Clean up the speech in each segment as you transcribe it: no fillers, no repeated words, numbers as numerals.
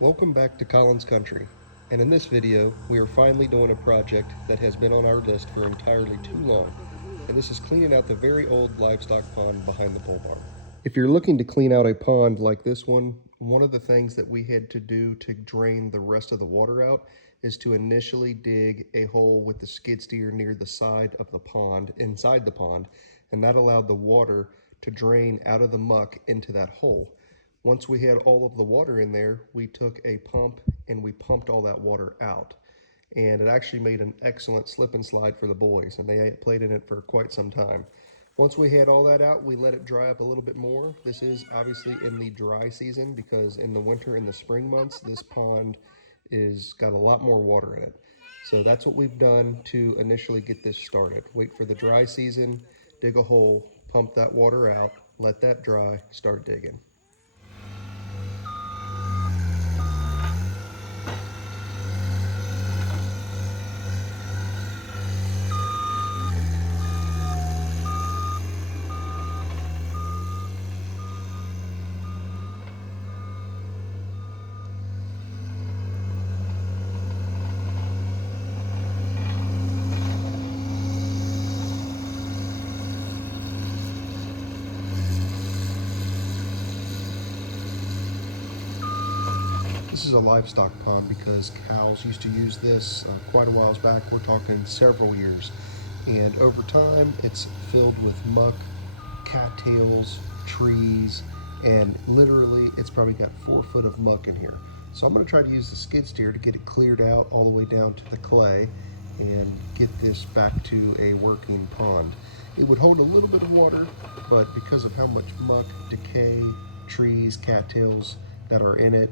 Welcome back to Collins Country, and in this video we are finally doing a project that has been on our list for entirely too long, and this is cleaning out the very old livestock pond behind the bull barn. If you're looking to clean out a pond like this one of the things that we had to do to drain the rest of the water out is to initially dig a hole with the skid steer near the side of the pond, inside the pond, and that allowed the water to drain out of the muck into that hole. Once we had all of the water in there, we took a pump and we pumped all that water out. And it actually made an excellent slip and slide for the boys, and they played in it for quite some time. Once we had all that out, we let it dry up a little bit more. This is obviously in the dry season because in the winter and the spring months, this pond is got a lot more water in it. So that's what we've done to initially get this started. Wait for the dry season, dig a hole, pump that water out, let that dry, start digging. This is a livestock pond because cows used to use this quite a while back. We're talking several years. And over time, it's filled with muck, cattails, trees, and literally it's probably got 4 foot of muck in here. So I'm going to try to use the skid steer to get it cleared out all the way down to the clay and get this back to a working pond. It would hold a little bit of water, but because of how much muck, decay, trees, cattails that are in it,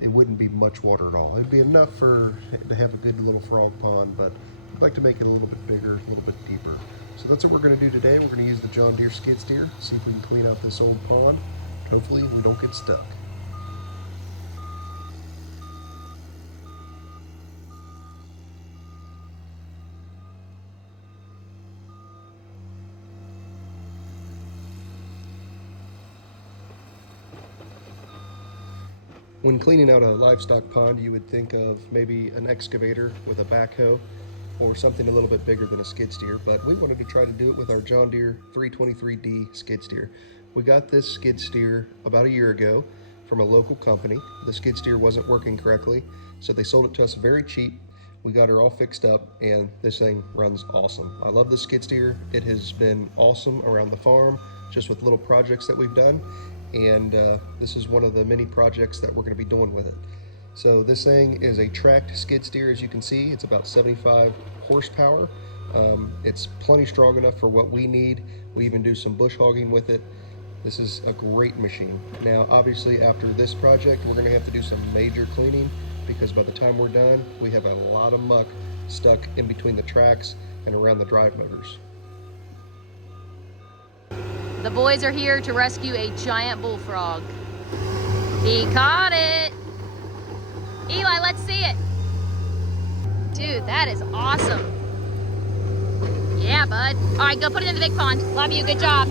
it wouldn't be much water at all. It'd be enough to have a good little frog pond, but I'd like to make it a little bit bigger, a little bit deeper. So that's what we're going to do today. We're going to use the John Deere Skid Steer, see if we can clean out this old pond. Hopefully we don't get stuck. When cleaning out a livestock pond, you would think of maybe an excavator with a backhoe or something a little bit bigger than a skid steer, but we wanted to try to do it with our John Deere 323D skid steer. We got this skid steer about a year ago from a local company. The skid steer wasn't working correctly, so they sold it to us very cheap. We got her all fixed up, and this thing runs awesome. I love this skid steer. It has been awesome around the farm, just with little projects that we've done. And this is one of the many projects that we're going to be doing with it. So this thing is a tracked skid steer. As you can see, it's about 75 horsepower. It's plenty strong enough for what we need. We even do some bush hogging with it. This is a great machine. Now obviously after this project we're going to have to do some major cleaning, because by the time we're done we have a lot of muck stuck in between the tracks and around the drive motors. The boys are here to rescue a giant bullfrog. He caught it. Eli, let's see it. Dude, that is awesome. Yeah, bud. All right, go put it in the big pond. Love you, good job.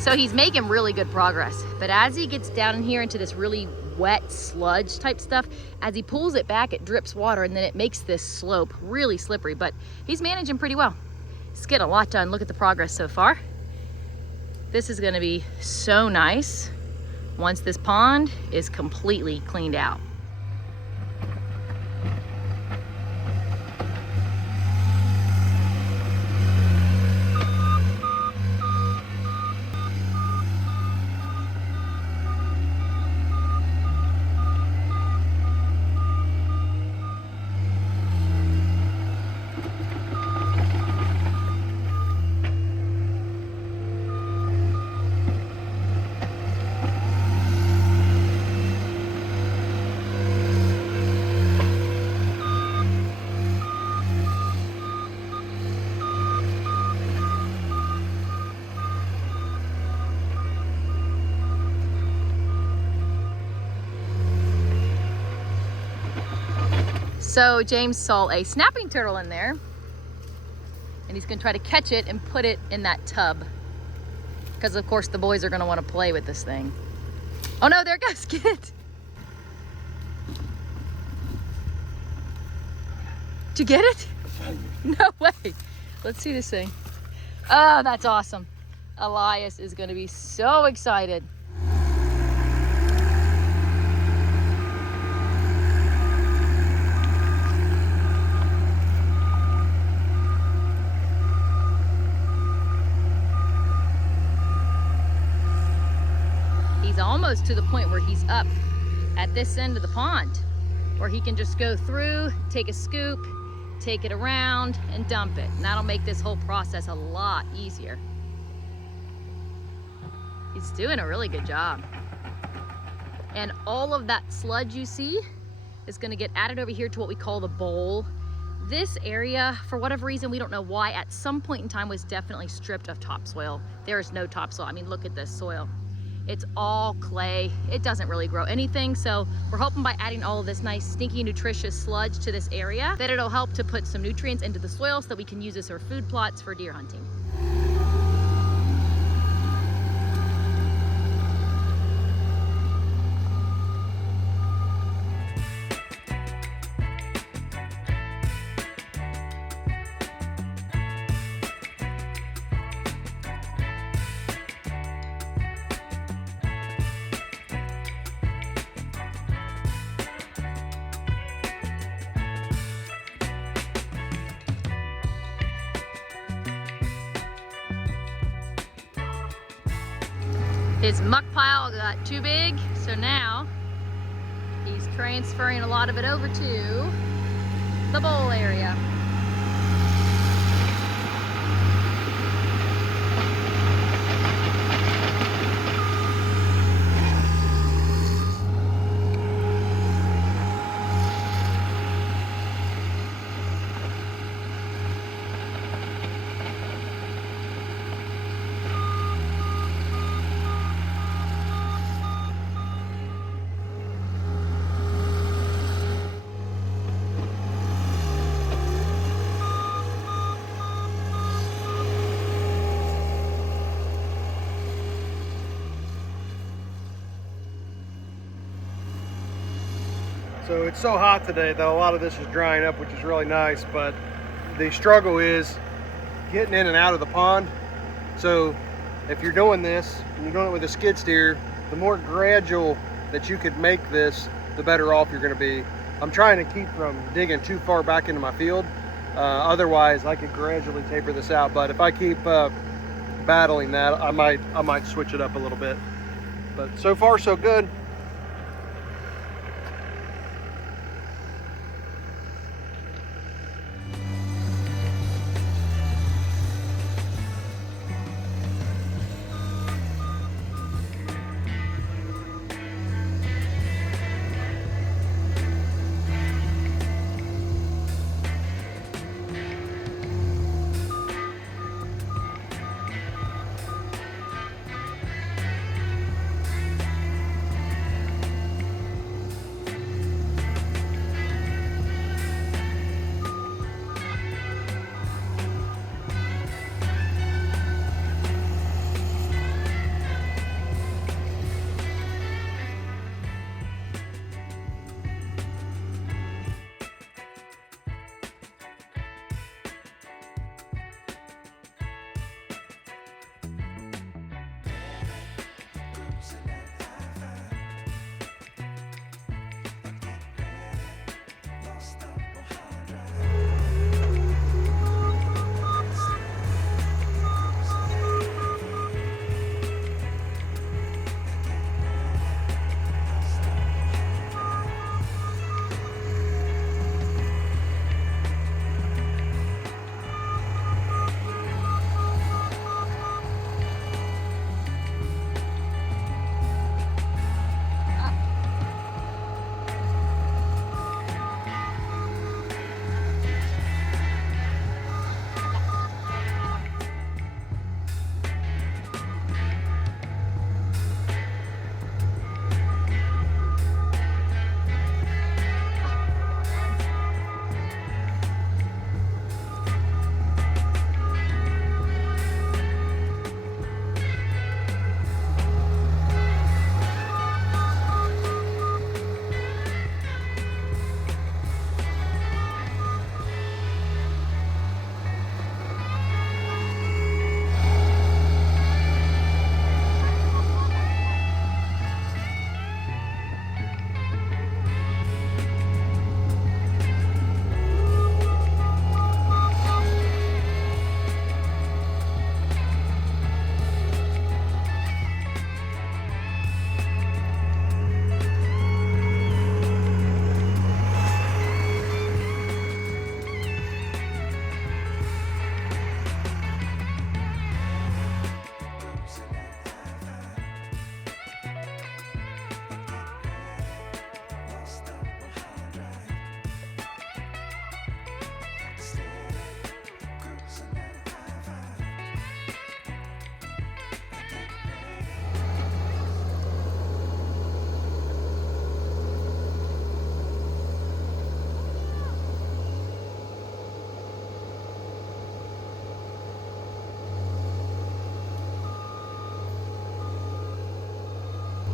So he's making really good progress, but as he gets down in here into this really wet sludge type stuff, as he pulls it back, it drips water, and then it makes this slope really slippery, but he's managing pretty well. He's getting a lot done. Look at the progress so far. This is gonna be so nice once this pond is completely cleaned out. So James saw a snapping turtle in there, and he's gonna try to catch it and put it in that tub. Because of course the boys are gonna wanna play with this thing. Oh no, there it goes, get it. Did you get it? No way. Let's see this thing. Oh, that's awesome. Elias is gonna be so excited. He's almost to the point where he's up at this end of the pond, where he can just go through, take a scoop, take it around, and dump it. And that'll make this whole process a lot easier. He's doing a really good job. And all of that sludge you see is gonna get added over here to what we call the bowl. This area, for whatever reason, we don't know why, at some point in time was definitely stripped of topsoil. There is no topsoil. I mean, look at this soil. It's all clay. It doesn't really grow anything. So we're hoping by adding all of this nice, stinky, nutritious sludge to this area, that it'll help to put some nutrients into the soil so that we can use this for food plots for deer hunting. His muck pile got too big, so now he's transferring a lot of it over to the bowl area. So it's so hot today that a lot of this is drying up, which is really nice, but the struggle is getting in and out of the pond. So if you're doing this and you're doing it with a skid steer, the more gradual that you could make this, the better off you're going to be. I'm trying to keep from digging too far back into my field. Otherwise I could gradually taper this out, but if I keep battling that, I might switch it up a little bit. But so far so good.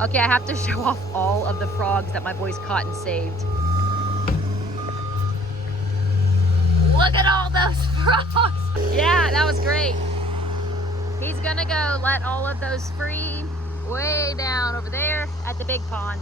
Okay, I have to show off all of the frogs that my boys caught and saved. Look at all those frogs. Yeah, that was great. He's gonna go let all of those free way down over there at the big pond.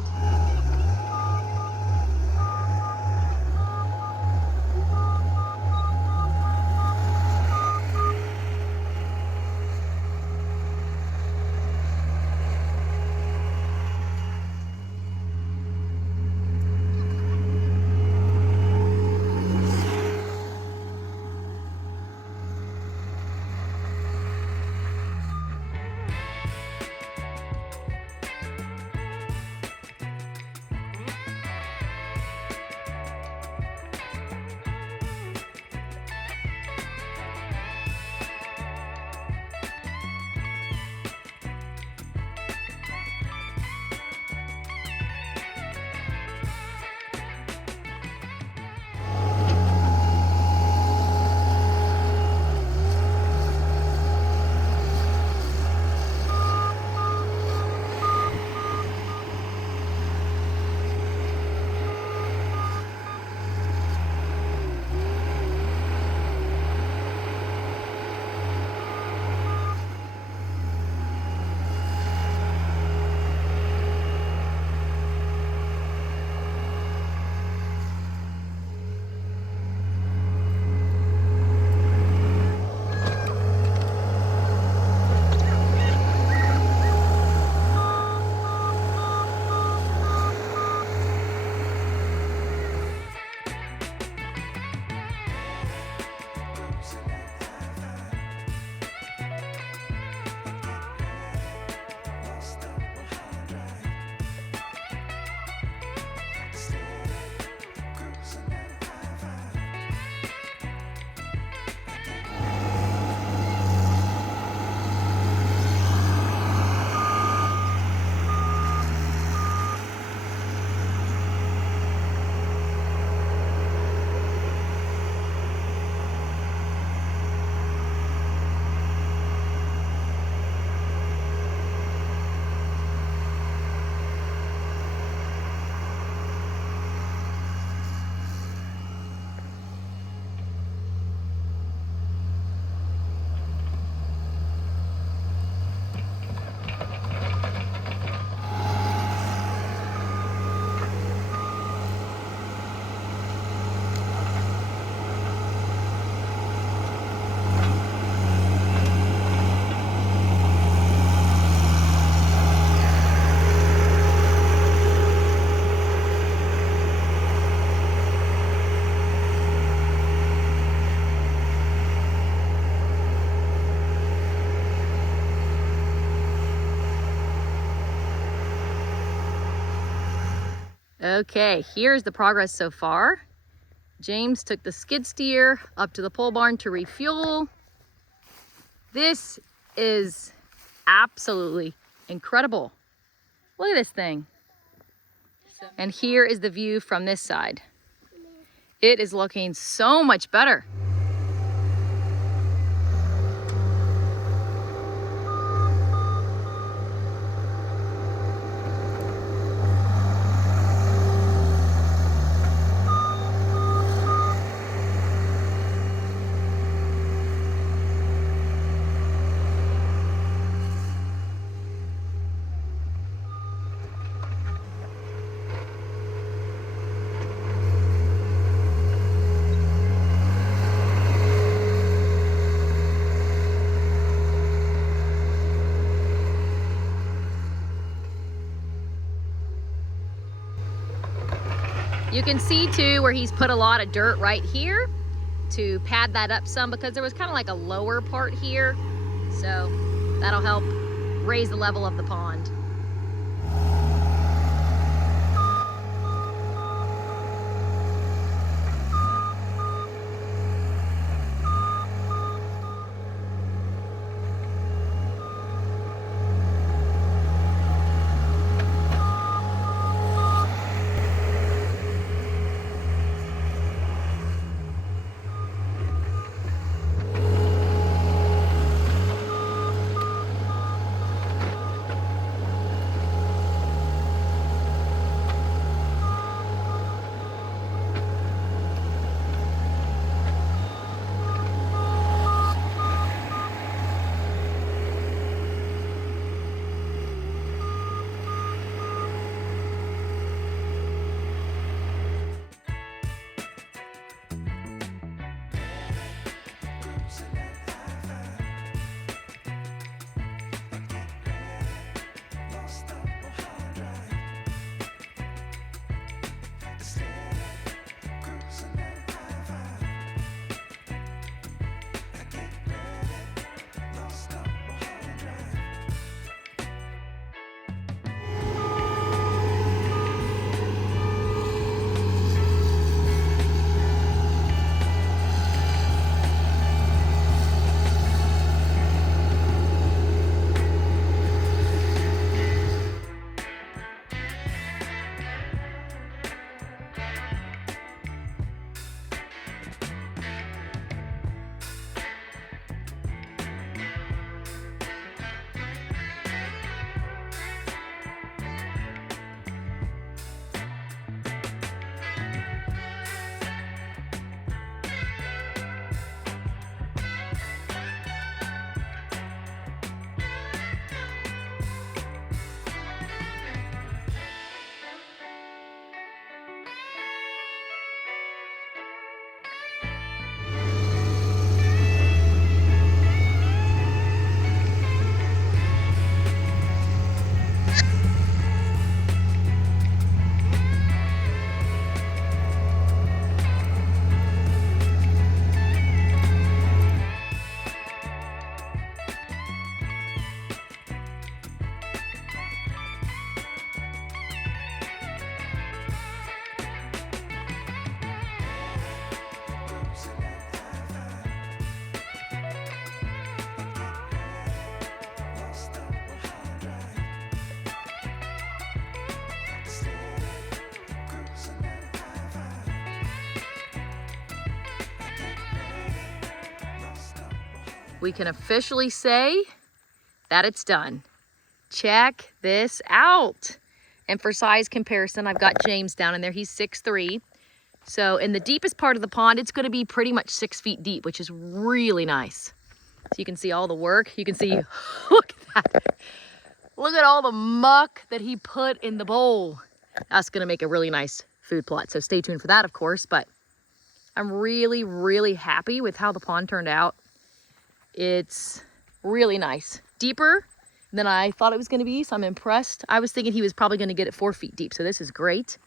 Okay, here's the progress so far. James took the skid steer up to the pole barn to refuel. This is absolutely incredible. Look at this thing. And here is the view from this side. It is looking so much better. You can see too where he's put a lot of dirt right here to pad that up some, because there was kind of like a lower part here. So that'll help raise the level of the pond. we can officially say that it's done. Check this out. And for size comparison, I've got James down in there. He's 6'3". So in the deepest part of the pond, it's going to be pretty much 6 feet deep, which is really nice. So you can see all the work. You can see, look at that. Look at all the muck that he put in the bowl. That's going to make a really nice food plot. So stay tuned for that, of course. But I'm really, really happy with how the pond turned out. It's really nice. Deeper than I thought it was going to be, so I'm impressed. I was thinking he was probably going to get it 4 feet deep, so this is great.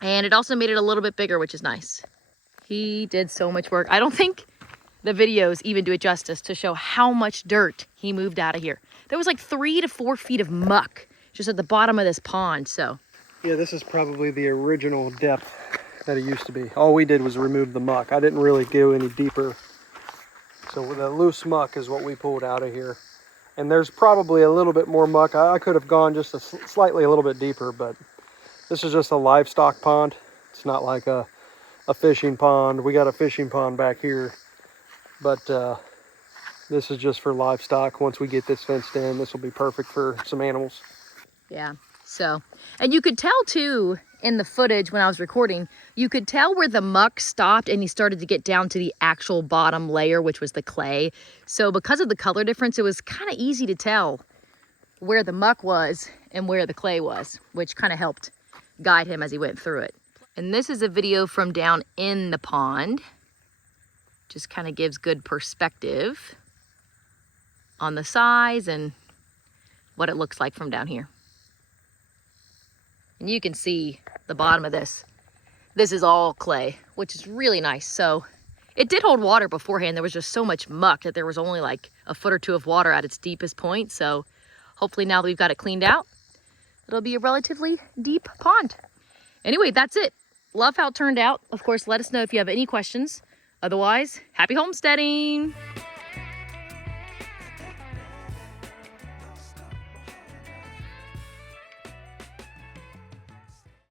And it also made it a little bit bigger, which is nice. He did so much work. I don't think the videos even do it justice to show how much dirt he moved out of here. There was like 3 to 4 feet of muck just at the bottom of this pond, so. Yeah, this is probably the original depth that it used to be. All we did was remove the muck. I didn't really go any deeper. So the loose muck is what we pulled out of here. And there's probably a little bit more muck. I could have gone just slightly a little bit deeper, but this is just a livestock pond. It's not like a fishing pond. We got a fishing pond back here, but this is just for livestock. Once we get this fenced in, this will be perfect for some animals. Yeah, so, and you could tell too, in the footage when I was recording, you could tell where the muck stopped and he started to get down to the actual bottom layer, which was the clay. So because of the color difference, it was kind of easy to tell where the muck was and where the clay was, which kind of helped guide him as he went through it. And this is a video from down in the pond. Just kind of gives good perspective on the size and what it looks like from down here. And you can see the bottom of this. This is all clay, which is really nice. So it did hold water beforehand. There was just so much muck that there was only like a foot or two of water at its deepest point. So hopefully now that we've got it cleaned out, it'll be a relatively deep pond. Anyway, that's it. Love how it turned out. Of course, let us know if you have any questions. Otherwise, happy homesteading.